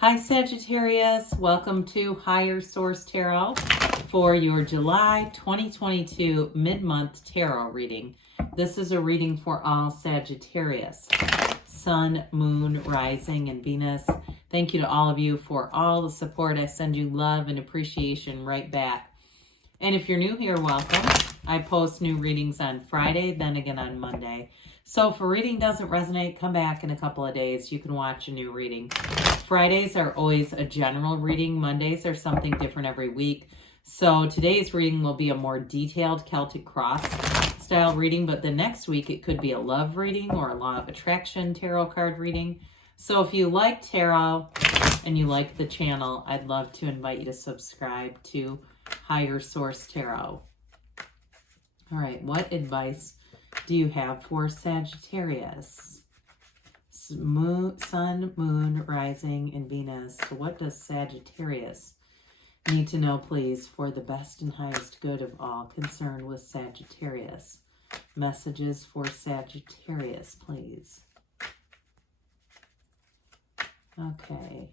Hi Sagittarius, welcome to Higher Source Tarot for your July 2022 mid-month tarot reading. This is a reading for all Sagittarius, Sun, Moon, Rising, and Venus. Thank you to all of you for all the support. I send you love and appreciation right back. And if you're new here, welcome. I post new readings on Friday, then again on Monday. So if a reading doesn't resonate, come back in a couple of days. You can watch a new reading. Fridays are always a general reading. Mondays are something different every week. So today's reading will be a more detailed Celtic Cross style reading, but the next week it could be a love reading or a law of attraction tarot card reading. So if you like tarot and you like the channel, I'd love to invite you to subscribe to Higher Source Tarot. All right, what advice do you have for Sagittarius? Sun, Moon, Rising, and Venus. So what does Sagittarius need to know, please, for the best and highest good of all concerned with Sagittarius? Messages for Sagittarius, please. Okay.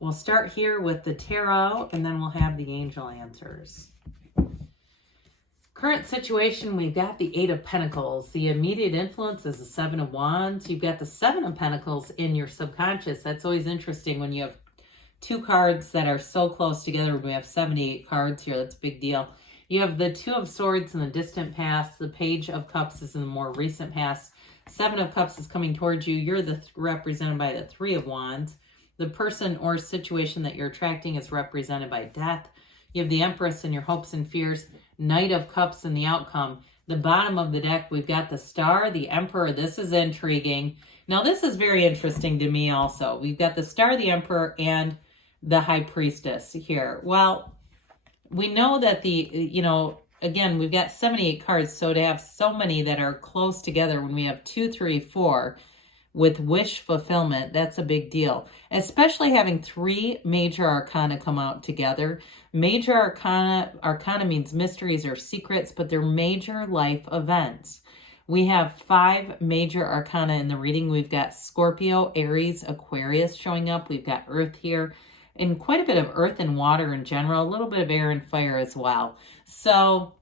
We'll start here with the tarot, and then we'll have the angel answers. Current situation, we've got the Eight of Pentacles. The immediate influence is the Seven of Wands. You've got the Seven of Pentacles in your subconscious. That's always interesting when you have two cards that are so close together. We have 78 cards here. That's a big deal. You have the Two of Swords in the distant past. The Page of Cups is in the more recent past. Seven of Cups is coming towards you. You're represented by the Three of Wands. The person or situation that you're attracting is represented by death. You have the Empress in your hopes and fears. Knight of Cups in the outcome. The bottom of the deck, we've got the Star, the Emperor. This is intriguing. Now, this is very interesting to me also. We've got the Star, the Emperor, and the High Priestess here. Well, we know that again, we've got 78 cards, so to have so many that are close together when we have 2, 3, 4 with wish fulfillment, that's a big deal. Especially having 3 major arcana come out together. Major arcana means mysteries or secrets, but they're major life events. We have 5 major arcana in the reading. We've got Scorpio, Aries, Aquarius showing up. We've got Earth here, and quite a bit of earth and water in general, a little bit of air and fire as well. So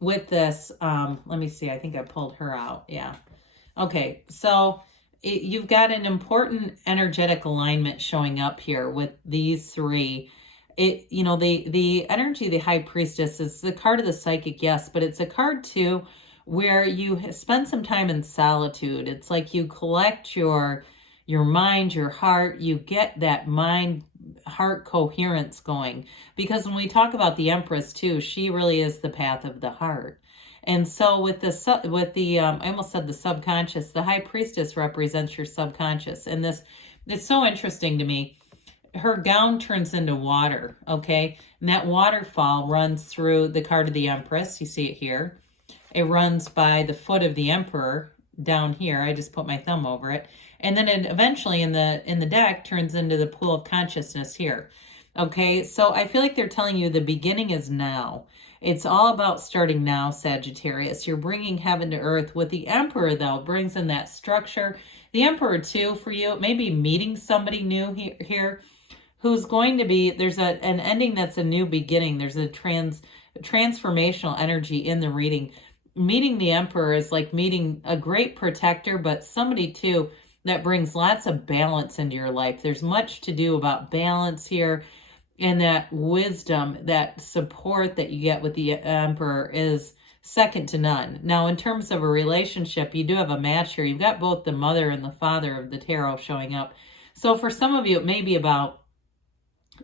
with this, let me see, I think I pulled her out. Yeah. Okay, so you've got an important energetic alignment showing up here with these 3. The energy of the High Priestess is the card of the psychic, yes, but it's a card too where you spend some time in solitude. It's like you collect your mind, your heart, you get that mind-heart coherence going. Because when we talk about the Empress too, she really is the path of the heart. And so with the I almost said the subconscious, the High Priestess represents your subconscious. And it's so interesting to me. Her gown turns into water, okay? And that waterfall runs through the card of the Empress. You see it here. It runs by the foot of the Emperor down here. I just put my thumb over it. And then it eventually in the deck turns into the pool of consciousness here. Okay, so I feel like they're telling you the beginning is now. It's all about starting now, Sagittarius. You're bringing heaven to earth. With the Emperor, though, brings in that structure. The Emperor, too, for you, maybe meeting somebody new here who's going to be, there's an ending that's a new beginning. There's a transformational energy in the reading. Meeting the Emperor is like meeting a great protector, but somebody, too, that brings lots of balance into your life. There's much to do about balance here. And that wisdom, that support that you get with the Emperor is second to none. Now, in terms of a relationship, you do have a match here. You've got both the mother and the father of the tarot showing up. So for some of you, it may be about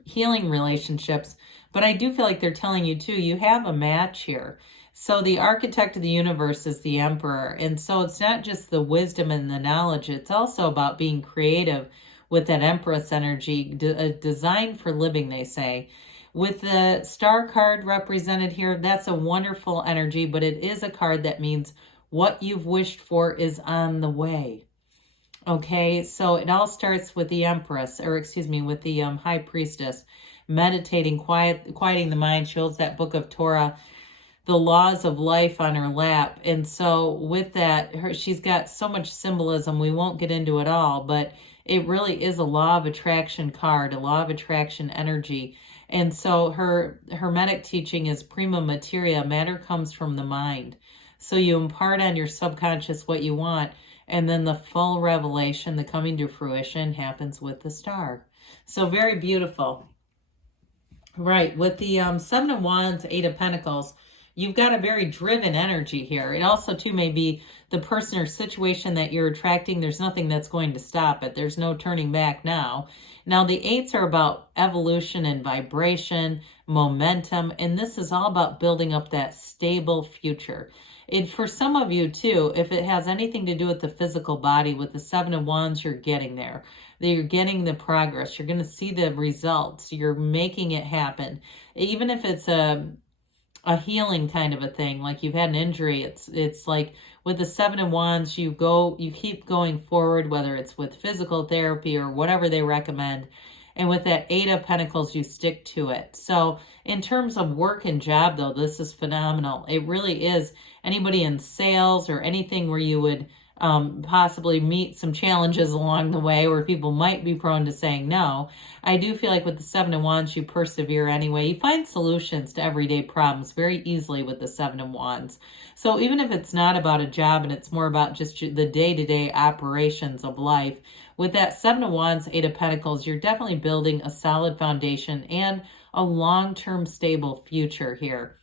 healing relationships, but I do feel like they're telling you too, you have a match here. So the architect of the universe is the Emperor. And so it's not just the wisdom and the knowledge. It's also about being creative with that Empress energy, designed for living, they say. With the Star card represented here, that's a wonderful energy, but it is a card that means what you've wished for is on the way. Okay, so it all starts with the Empress, with the High Priestess, meditating, quieting the mind. She holds that book of Torah. the laws of life on her lap. And so with that, she's got so much symbolism. We won't get into it all, but it really is a law of attraction card, a law of attraction energy. And so her Hermetic teaching is prima materia. Matter comes from the mind. So you impart on your subconscious what you want, and then the full revelation, the coming to fruition, happens with the star. So very beautiful. Right, with the Seven of Wands, Eight of Pentacles, you've got a very driven energy here. It also, too, may be the person or situation that you're attracting. There's nothing that's going to stop it. There's no turning back now. Now, the eights are about evolution and vibration, momentum, and this is all about building up that stable future. For some of you, too, if it has anything to do with the physical body, with the Seven of Wands, you're getting there. You're getting the progress. You're going to see the results. You're making it happen. Even if it's a healing kind of a thing, like you've had an injury, it's like with the Seven of Wands, you keep going forward, whether it's with physical therapy or whatever they recommend. And with that Eight of Pentacles, you stick to it. So in terms of work and job, though, this is phenomenal. It really is. Anybody in sales or anything where you would possibly meet some challenges along the way where people might be prone to saying no. I do feel like with the Seven of Wands, you persevere anyway. You find solutions to everyday problems very easily with the Seven of Wands. So even if it's not about a job and it's more about just the day-to-day operations of life, with that Seven of Wands, Eight of Pentacles, you're definitely building a solid foundation and a long-term stable future here.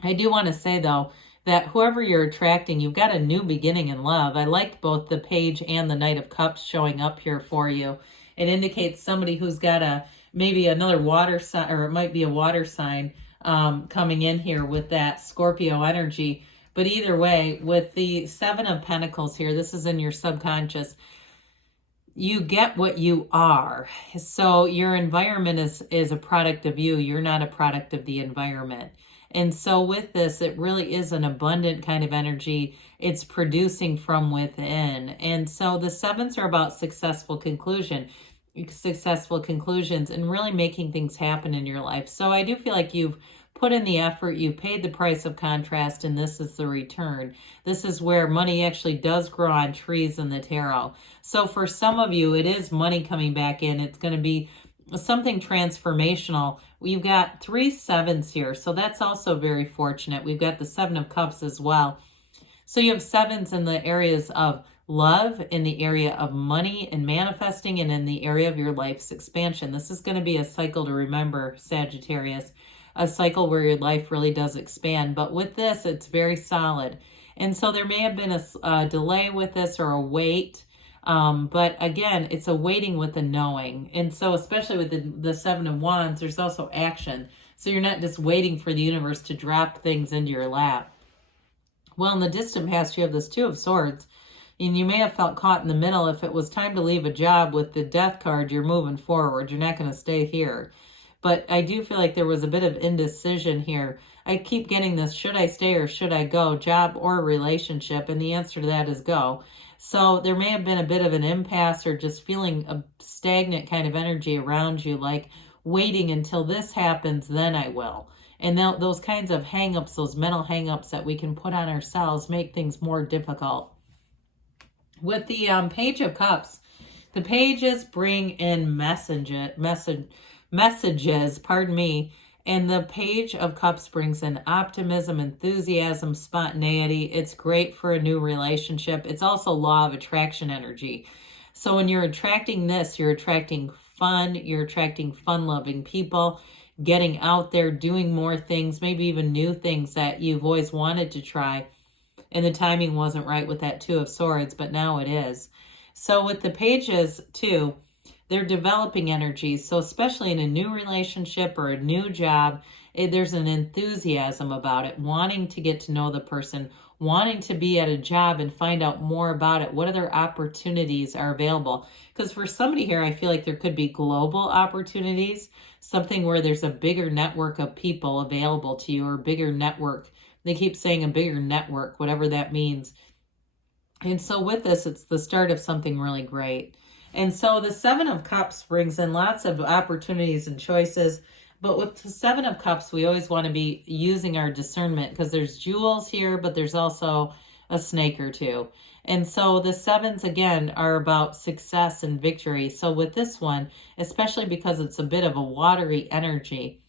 I do want to say, though, that whoever you're attracting, you've got a new beginning in love. I like both the Page and the Knight of Cups showing up here for you. It indicates somebody who's got maybe another water sign, or it might be a water sign coming in here with that Scorpio energy. But either way, with the Seven of Pentacles here, this is in your subconscious. You get what you are. So your environment is a product of you. You're not a product of the environment. And so with this, it really is an abundant kind of energy. It's producing from within. And so the sevens are about successful conclusions and really making things happen in your life. So I do feel like you've put in the effort, you paid the price of contrast, and this is the return. This is where money actually does grow on trees in the tarot. So for some of you, it is money coming back in. It's going to be something transformational. We've got 3 sevens here, so that's also very fortunate. We've got the Seven of Cups as well. So you have sevens in the areas of love, in the area of money and manifesting, and in the area of your life's expansion. This is going to be a cycle to remember, Sagittarius, a cycle where your life really does expand. But with this, it's very solid. And so there may have been a delay with this or a wait. But again, it's a waiting with a knowing. And so especially with the Seven of Wands, there's also action. So you're not just waiting for the universe to drop things into your lap. Well, in the distant past, you have this Two of Swords. And you may have felt caught in the middle. If it was time to leave a job with the Death card, you're moving forward. You're not going to stay here. But I do feel like there was a bit of indecision here. I keep getting this, should I stay or should I go, job or relationship? And the answer to that is go. So there may have been a bit of an impasse or just feeling a stagnant kind of energy around you, like waiting until this happens, then I will. And those kinds of hang-ups, those mental hang-ups that we can put on ourselves make things more difficult. With the Page of Cups, the pages bring in messages, and the Page of Cups brings in optimism, enthusiasm, spontaneity. It's great for a new relationship. It's also law of attraction energy. So when you're attracting this, you're attracting fun, you're attracting fun-loving people, getting out there, doing more things, maybe even new things that you've always wanted to try. And the timing wasn't right with that Two of Swords, but now it is. So with the pages, too, they're developing energies. So especially in a new relationship or a new job, there's an enthusiasm about it, wanting to get to know the person, wanting to be at a job and find out more about it. What other opportunities are available? Because for somebody here, I feel like there could be global opportunities, something where there's a bigger network of people available to you, or a bigger network. They keep saying a bigger network, whatever that means. And so with this, it's the start of something really great. And so the Seven of Cups brings in lots of opportunities and choices, But with the Seven of Cups, we always want to be using our discernment because there's jewels here, but there's also a snake or two. And so the sevens, again, are about success and victory. So with this one, especially because it's a bit of a watery energy,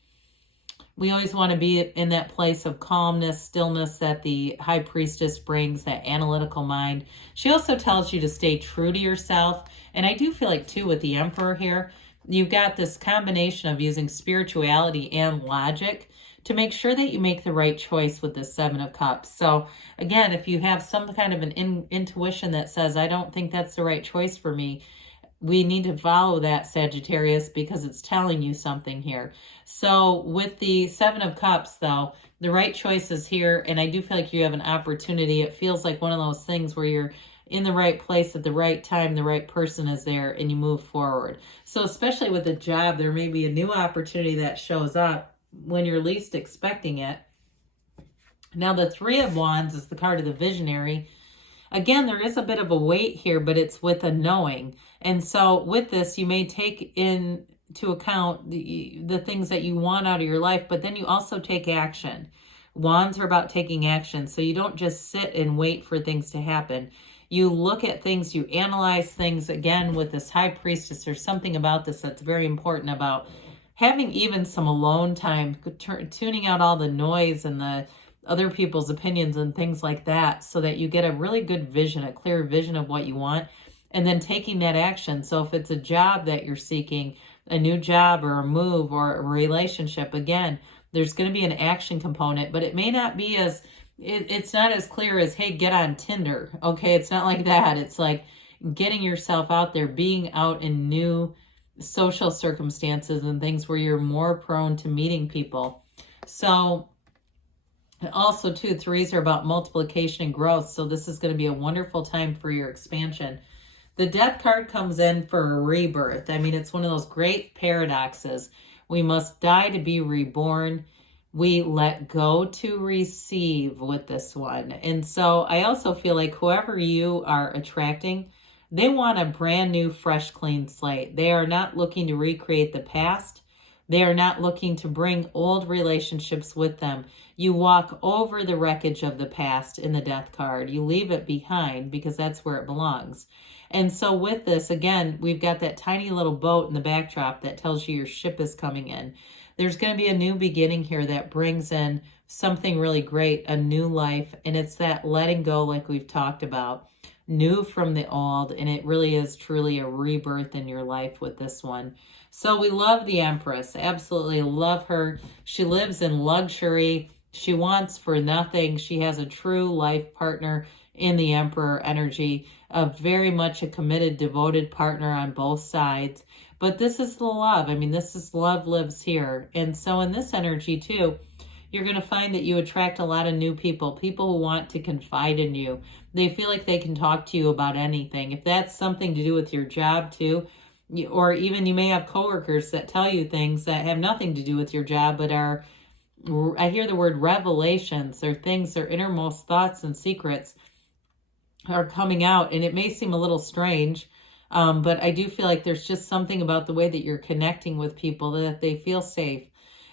we always want to be in that place of calmness, stillness that the High Priestess brings, that analytical mind. She also tells you to stay true to yourself. And I do feel like, too, with the Emperor here, you've got this combination of using spirituality and logic to make sure that you make the right choice with the Seven of Cups. So again, if you have some kind of an intuition that says, I don't think that's the right choice for me, we need to follow that, Sagittarius, because it's telling you something here. So with the Seven of Cups, though, the right choice is here, and I do feel like you have an opportunity. It feels like one of those things where you're in the right place at the right time, the right person is there, and you move forward. So especially with a job, there may be a new opportunity that shows up when you're least expecting it. Now, the Three of Wands is the card of the visionary. Again, there is a bit of a weight here, but it's with a knowing. And so with this, you may take into account the things that you want out of your life, but then you also take action. Wands are about taking action. So you don't just sit and wait for things to happen. You look at things, you analyze things. Again, with this High Priestess, there's something about this that's very important about having even some alone time, tuning out all the noise and the other people's opinions and things like that, so that you get a really good vision, a clear vision of what you want, and then taking that action. So if it's a job that you're seeking, a new job or a move or a relationship, again, there's going to be an action component, but it may not be as, it's not as clear as, hey, get on Tinder. Okay, it's not like that. It's like getting yourself out there, being out in new social circumstances and things where you're more prone to meeting people. So also, too, threes are about multiplication and growth. So this is going to be a wonderful time for your expansion. The Death card comes in for a rebirth. I mean, it's one of those great paradoxes. We must die to be reborn. We let go to receive with this one. And so I also feel like whoever you are attracting, they want a brand new, fresh, clean slate. They are not looking to recreate the past. They are not looking to bring old relationships with them. You walk over the wreckage of the past in the Death card. You leave it behind because that's where it belongs. And so with this, again, we've got that tiny little boat in the backdrop that tells you your ship is coming in. There's going to be a new beginning here that brings in something really great, a new life. And it's that letting go like we've talked about. New from the old, and it really is truly a rebirth in your life with this one. So we love the Empress, absolutely love her. She lives in luxury. She wants for nothing. She has a true life partner in the Emperor energy, a very much a committed, devoted partner on both sides. But this is the love. I mean, this is love lives here. And so in this energy too, you're going to find that you attract a lot of new people, people who want to confide in you. They feel like they can talk to you about anything. If that's something to do with your job too, or even you may have coworkers that tell you things that have nothing to do with your job, but are, I hear the word revelations. They're things, their innermost thoughts and secrets are coming out. And it may seem a little strange, but I do feel like there's just something about the way that you're connecting with people that they feel safe.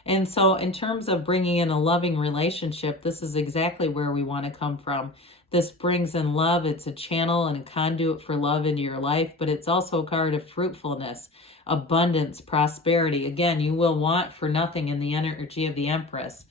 And so in terms of bringing in a loving relationship, this is exactly where we want to come from. This brings in love. It's a channel and a conduit for love into your life, but it's also a card of fruitfulness, abundance, prosperity. Again, you will want for nothing in the energy of the Empress.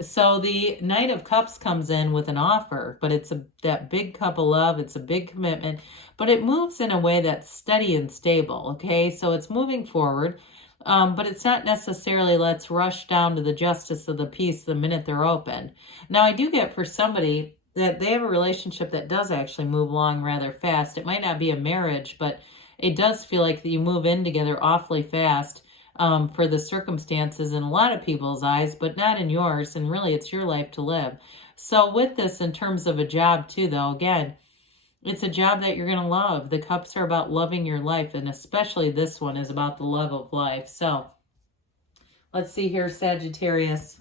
So the Knight of Cups comes in with an offer, but it's that big cup of love. It's a big commitment, but it moves in a way that's steady and stable, okay? So it's moving forward. But it's not necessarily let's rush down to the justice of the peace the minute they're open. Now, I do get for somebody that they have a relationship that does actually move along rather fast. It might not be a marriage, but it does feel like that you move in together awfully fast for the circumstances in a lot of people's eyes, but not in yours. And really, it's your life to live. So with this, in terms of a job too, though, again, it's a job that you're going to love. The cups are about loving your life, and especially this one is about the love of life. So let's see here, Sagittarius,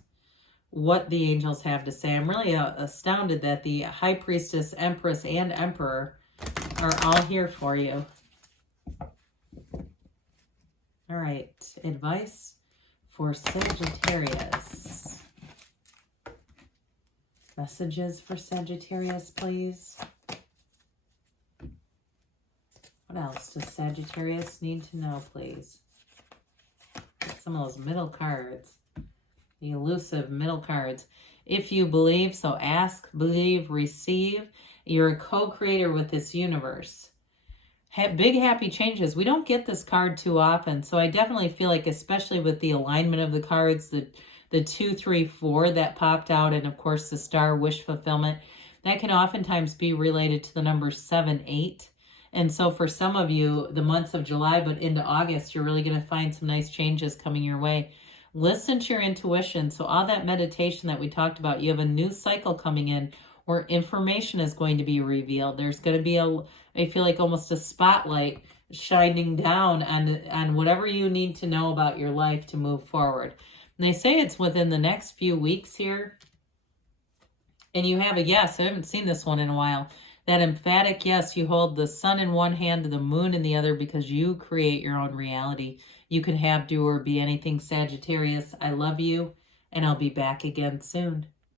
what the angels have to say. I'm really astounded that the High Priestess, Empress, and Emperor are all here for you. All right, advice for Sagittarius. Messages for Sagittarius, please. What else does Sagittarius need to know, please? Some of those middle cards. The elusive middle cards. If you believe, so ask, believe, receive. You're a co-creator with this universe. Big happy changes. We don't get this card too often, so I definitely feel like, especially with the alignment of the cards, the 2, 3, 4 that popped out, and of course the star, wish fulfillment, that can oftentimes be related to the numbers 7, 8. And so for some of you, the months of July, but into August, you're really going to find some nice changes coming your way. Listen to your intuition. So all that meditation that we talked about, you have a new cycle coming in where information is going to be revealed. There's going to be I feel like almost a spotlight shining down on whatever you need to know about your life to move forward. And they say it's within the next few weeks here. And you have a yes. I haven't seen this one in a while. That emphatic yes. You hold the sun in one hand, the moon in the other, because you create your own reality. You can have, do, or be anything, Sagittarius. I love you, and I'll be back again soon.